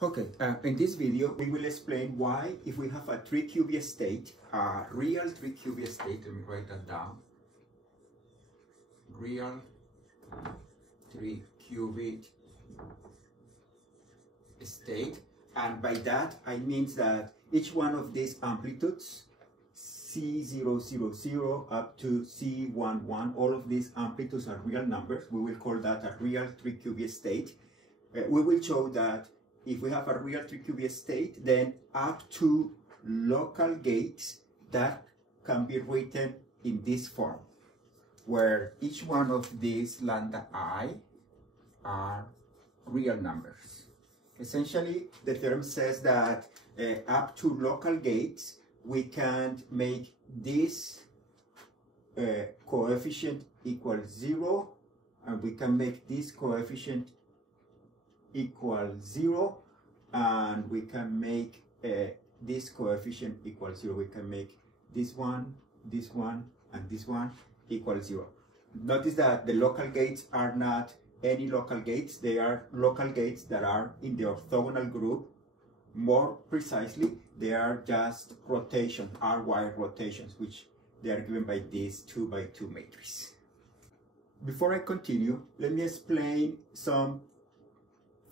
Okay, in this video, we will explain why if we have a 3-qubit state, a real 3-qubit state, let me write that down, real 3-qubit state, and by that I mean that each one of these amplitudes, C000 up to C11, all of these amplitudes are real numbers. We will call that a real 3-qubit state. We will show that if we have a real 3-qubit state, then up to local gates that can be written in this form, where each one of these lambda I are real numbers. Essentially, the theorem says that up to local gates, we can make this coefficient equal 0, and we can make this coefficient equal 0, and we can make this coefficient equal 0. We can make this one, and this one equal 0. Notice that the local gates are not any local gates. They are local gates that are in the orthogonal group. More precisely, they are just rotation, R-wire rotations, which they are given by this 2x2 matrix. Before I continue, let me explain some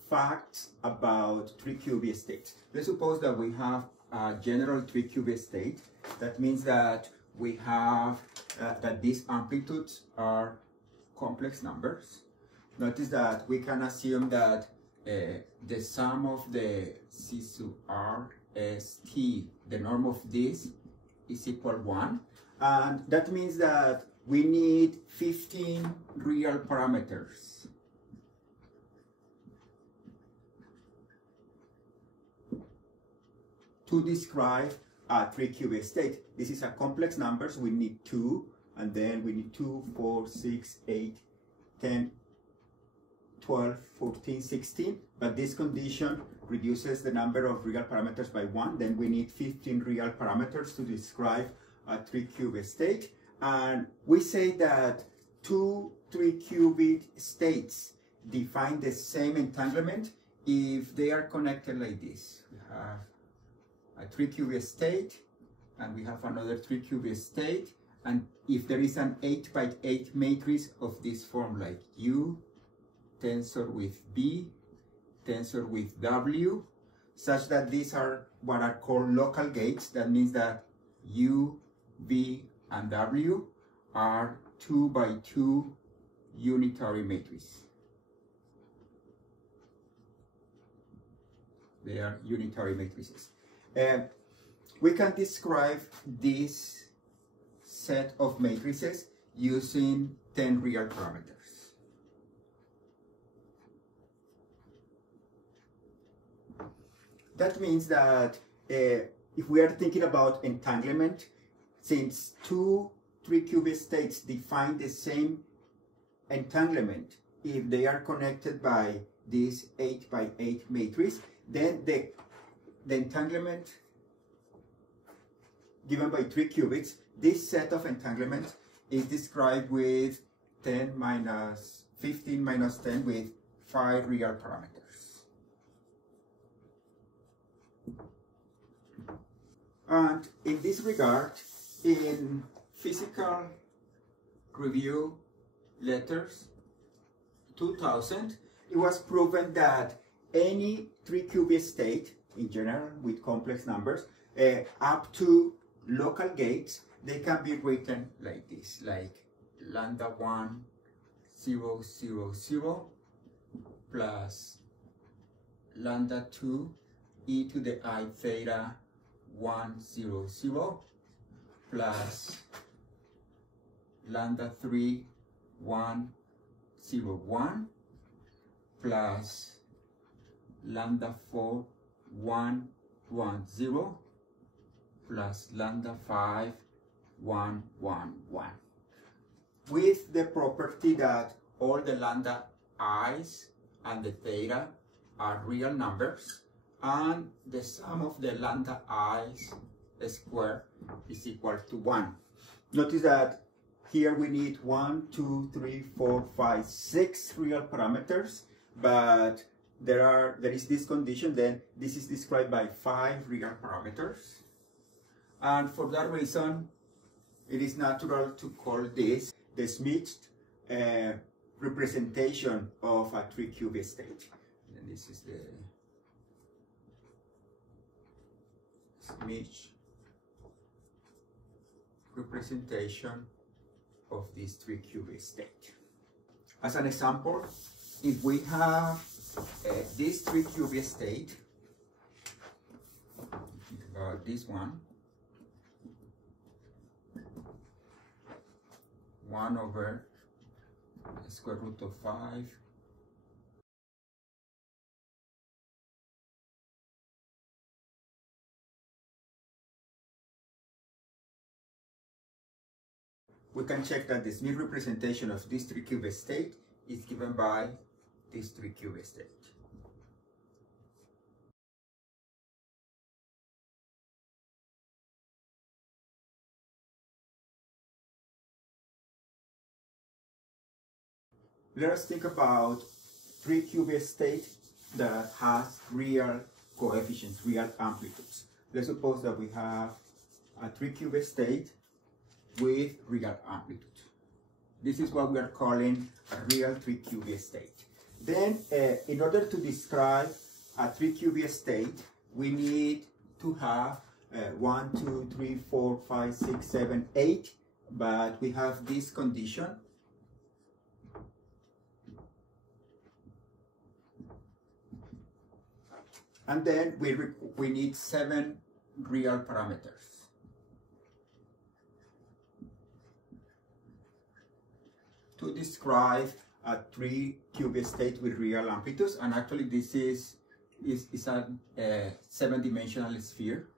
facts about 3-qubit states. Let's suppose that we have a general 3-qubit state. That means that we have that these amplitudes are complex numbers. Notice that we can assume that the sum of the C sub R S T, the norm of this, is equal 1. And that means that we need 15 real parameters. To describe a 3-qubit state. This is a complex number, so we need 2, and then we need 2, 4, 6, 8, 10, 12, 14, 16, but this condition reduces the number of real parameters by 1. Then we need 15 real parameters to describe a 3-qubit state. And we say that two 3-qubit states define the same entanglement if they are connected like this. We have a 3-qubit state, and we have another 3-qubit state, and if there is an 8x8 matrix of this form, like U tensor with B, tensor with W, such that these are what are called local gates. That means that U, B, and W are 2x2 unitary matrices. They are unitary matrices. We can describe this set of matrices using 10 real parameters. That means that if we are thinking about entanglement, since two 3-qubit states define the same entanglement, if they are connected by this 8x8 matrix, then the entanglement given by 3 qubits, this set of entanglements is described with 15 minus 10 with 5 real parameters. And in this regard, in physical review letters 2000, it was proven that any 3-qubit state, in general with complex numbers, up to local gates, they can be written like this, like lambda 1 0 0 0 plus lambda 2 e to the I theta 1 0 0 plus lambda 3 1 0 1 plus lambda 4 1 1 0 plus lambda 5 1 1 1, with the property that all the lambda i's and the theta are real numbers, and the sum of the lambda i's square is equal to 1. Notice that here we need 1, 2, 3, 4, 5, 6 real parameters, but there is this condition, then this is described by 5 real parameters. And for that reason, it is natural to call this the Schmidt representation of a 3-qubit state. And this is the Schmidt representation of this 3-qubit state. As an example, if we have this 3-qubit state, think about this one, 1 over the square root of 5 we can check that the Schmidt representation of this 3-qubit state is given by this 3-qubit state. Let us think about 3-qubit state that has real coefficients, real amplitudes. Let's suppose that we have a 3-qubit state with real amplitude. This is what we are calling a real 3-qubit state. Then, in order to describe a 3-qubit state, we need to have 1, 2, 3, 4, 5, 6, 7, 8, but we have this condition. And then we need 7 real parameters. To describe a 3-qubit state with real amplitudes, and actually this is a 7-dimensional sphere.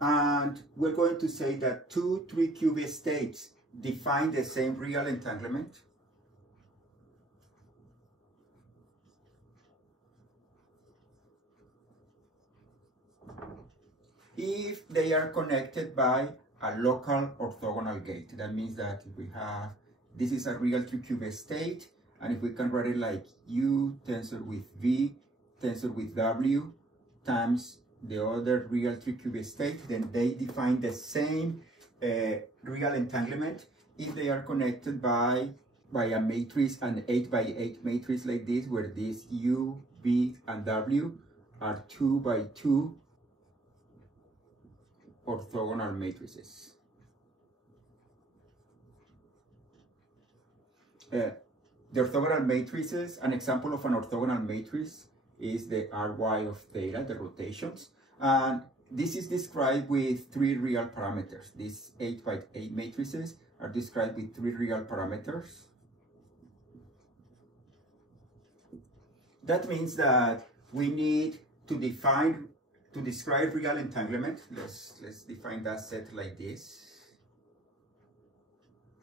And we're going to say that 2 3-qubit states define the same real entanglement. If they are connected by a local orthogonal gate. That means that if we have, this is a real 3-qubit state, and if we can write it like U tensor with V tensor with W times the other real 3-qubit state, then they define the same real entanglement if they are connected by a matrix, an 8 by 8 matrix like this, where this U, V, and W are 2 by 2 orthogonal matrices. The orthogonal matrices, an example of an orthogonal matrix is the Ry of theta, the rotations. And this is described with 3 real parameters. These 8 by 8 matrices are described with 3 real parameters. That means that we need to describe real entanglement. Let's define that set like this.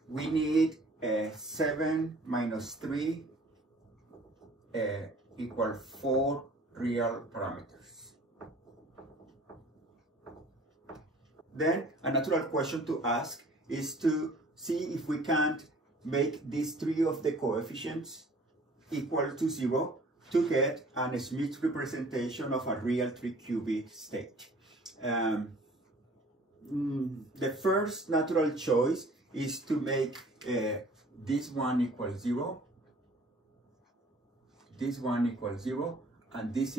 We need 7 minus 3 equal 4 real parameters. Then a natural question to ask is to see if we can't make these 3 of the coefficients equal to 0 to get a Schmidt representation of a real 3-qubit state. The first natural choice is to make this one equal 0, this one equals 0, and this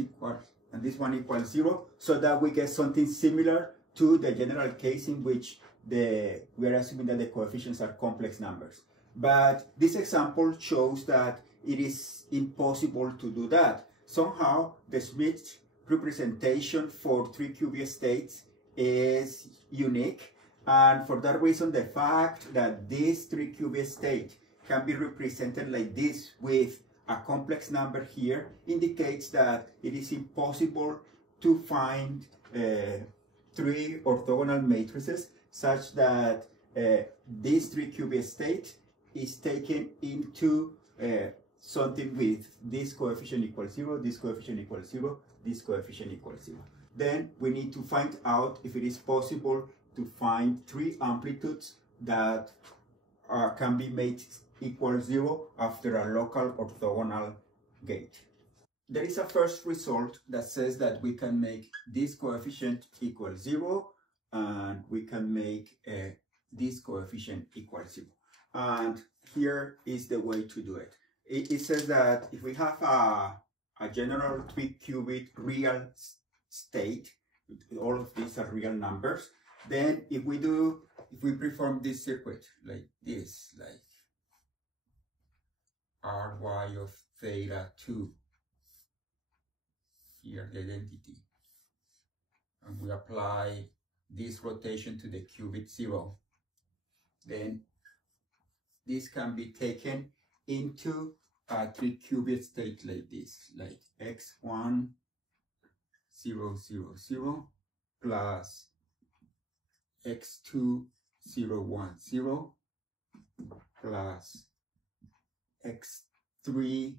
one equals 0, so that we get something similar to the general case in which we are assuming that the coefficients are complex numbers. But this example shows that it is impossible to do that. Somehow the Schmidt representation for 3-qubit states is unique, and for that reason the fact that this 3-qubit state can be represented like this with a complex number here indicates that it is impossible to find 3 orthogonal matrices such that this 3-qubit state is taken into something with this coefficient equals 0, this coefficient equals 0, this coefficient equals 0. Then we need to find out if it is possible to find 3 amplitudes that can be made equals 0 after a local orthogonal gate. There is a first result that says that we can make this coefficient equal 0 and we can make this coefficient equal 0. And here is the way to do it. It says that if we have a general 3-qubit real state, all of these are real numbers, then if we perform this circuit like this, like Ry of theta 2, here the identity, and we apply this rotation to the qubit 0, then this can be taken into a 3-qubit state like this, like x1 0 0 0 plus x2 0 1 0 plus x3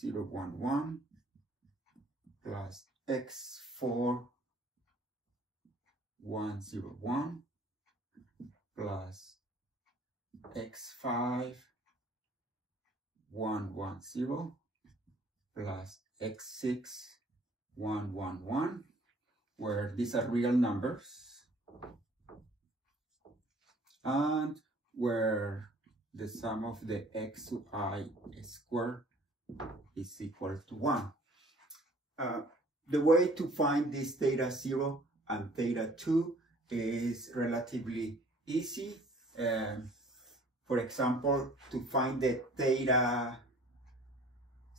0 1 1 plus x4 1 0 1 plus x5 1 1 0 plus x6 1 1 1, where these are real numbers and where the sum of the x to I squared is equal to 1. The way to find this theta 0 and theta 2 is relatively easy. For example, to find the theta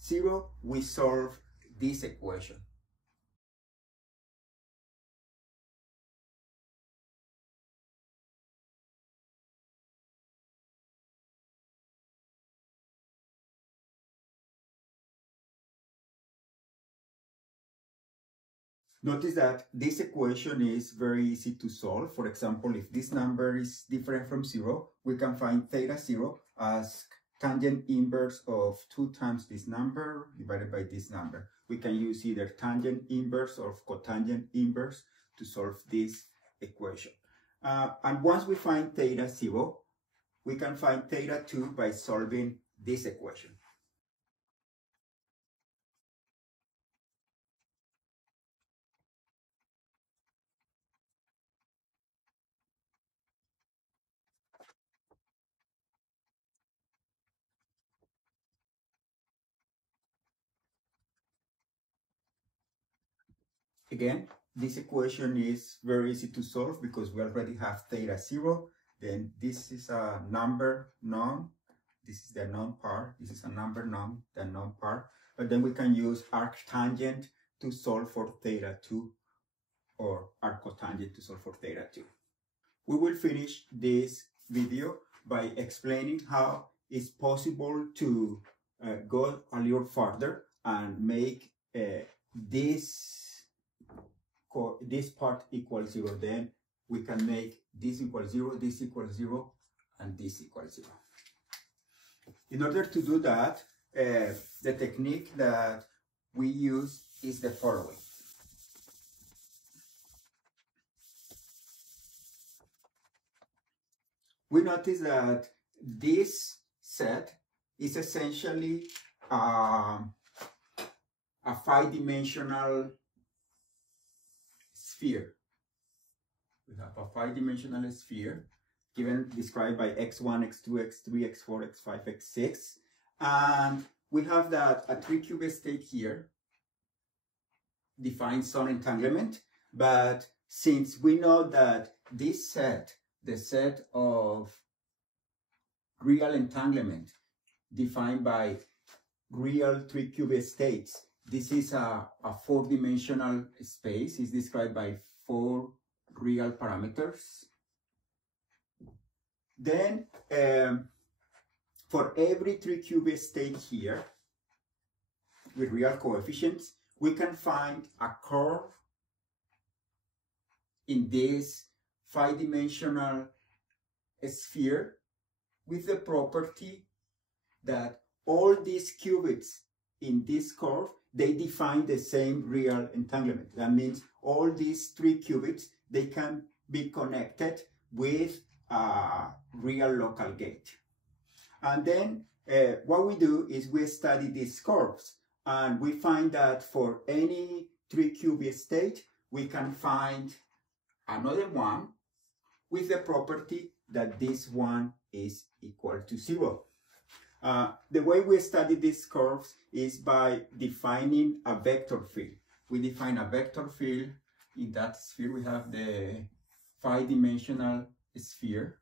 0, we solve this equation. Notice that this equation is very easy to solve. For example, if this number is different from 0, we can find theta 0 as tangent inverse of 2 times this number divided by this number. We can use either tangent inverse or cotangent inverse to solve this equation. And once we find theta 0, we can find theta 2 by solving this equation. Again, this equation is very easy to solve because we already have theta 0. Then this is a number known. This is the known part. This is a number known, the known part. But then we can use arctangent to solve for theta 2 or arcotangent to solve for theta 2. We will finish this video by explaining how it's possible to go a little further and make this part equal 0. Then we can make this equal 0, this equals 0, and this equals 0. In order to do that, the technique that we use is the following. We notice that this set is essentially a 5-dimensional sphere. We have a 5-dimensional sphere described by x1, x2, x3, x4, x5, x6, and we have that a 3-qubit state here defines some entanglement. But since we know that this set, the set of real entanglement defined by real 3-qubit states, this is a 4-dimensional space. It's described by 4 real parameters. Then for every 3-qubit state here with real coefficients, we can find a curve in this 5-dimensional sphere with the property that all these qubits in this curve, they define the same real entanglement. That means all these 3 qubits, they can be connected with real local gate. And then what we do is we study these curves, and we find that for any 3-qubit state, we can find another one with the property that this one is equal to 0. The way we study these curves is by defining a vector field. We define a vector field. In that sphere, we have the 5-dimensional sphere.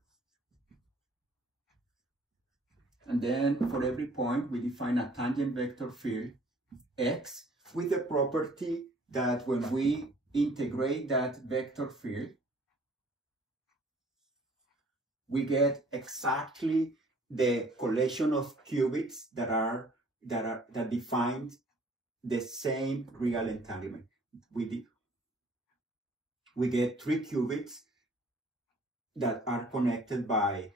And then for every point, we define a tangent vector field x with the property that when we integrate that vector field, we get exactly the collection of qubits that define the same real entanglement. We get 3 qubits that are connected by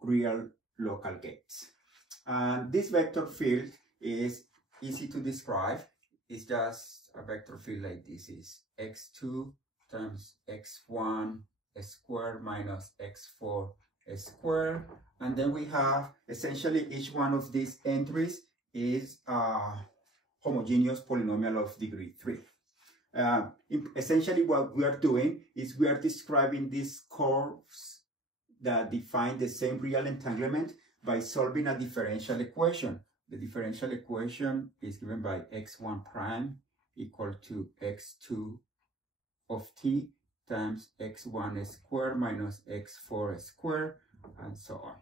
real local gates. And this vector field is easy to describe. It's just a vector field like this: is x2 times x1 squared minus x4 squared. And then we have essentially each one of these entries is a homogeneous polynomial of degree 3. Essentially what we are doing is we are describing these curves that define the same real entanglement by solving a differential equation. The differential equation is given by x1 prime equal to x2 of t times x1 squared minus x4 squared, and so on.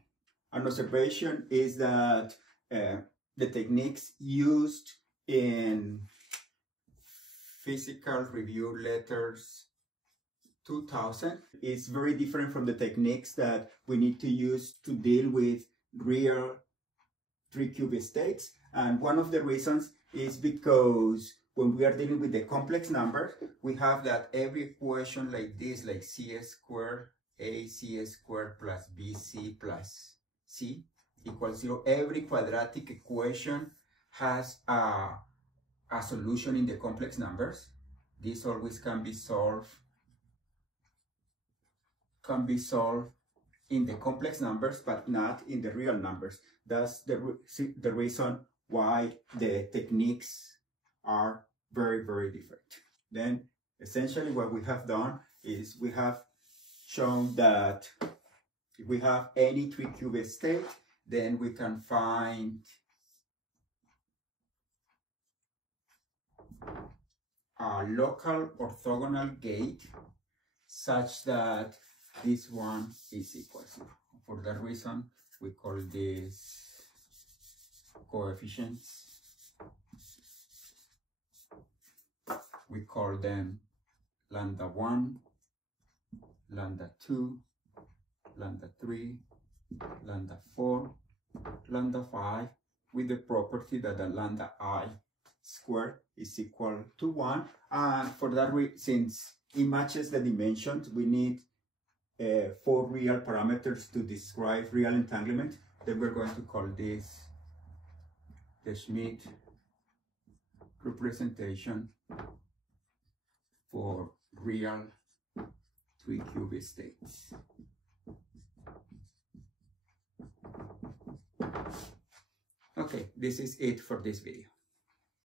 An observation is that the techniques used in Physical Review Letters 2000 is very different from the techniques that we need to use to deal with real 3-qubit states. And one of the reasons is because when we are dealing with the complex numbers, we have that every equation like this, like c squared, ac squared plus bc plus c equals 0. Every quadratic equation has a solution in the complex numbers. This always can be solved in the complex numbers, but not in the real numbers. That's the reason why the techniques are very, very different. Then essentially what we have done is we have shown that if we have any 3-qubit state, then we can find a local orthogonal gate such that this one is equal to 0. For that reason, we call these coefficients, we call them lambda 1, lambda 2, lambda 3, lambda 4, lambda 5, with the property that the lambda I squared is equal to 1. And for that reason, since it matches the dimensions, we need 4 real parameters to describe real entanglement. Then we're going to call this the Schmidt representation for real 3-qubit states. Okay, this is it for this video.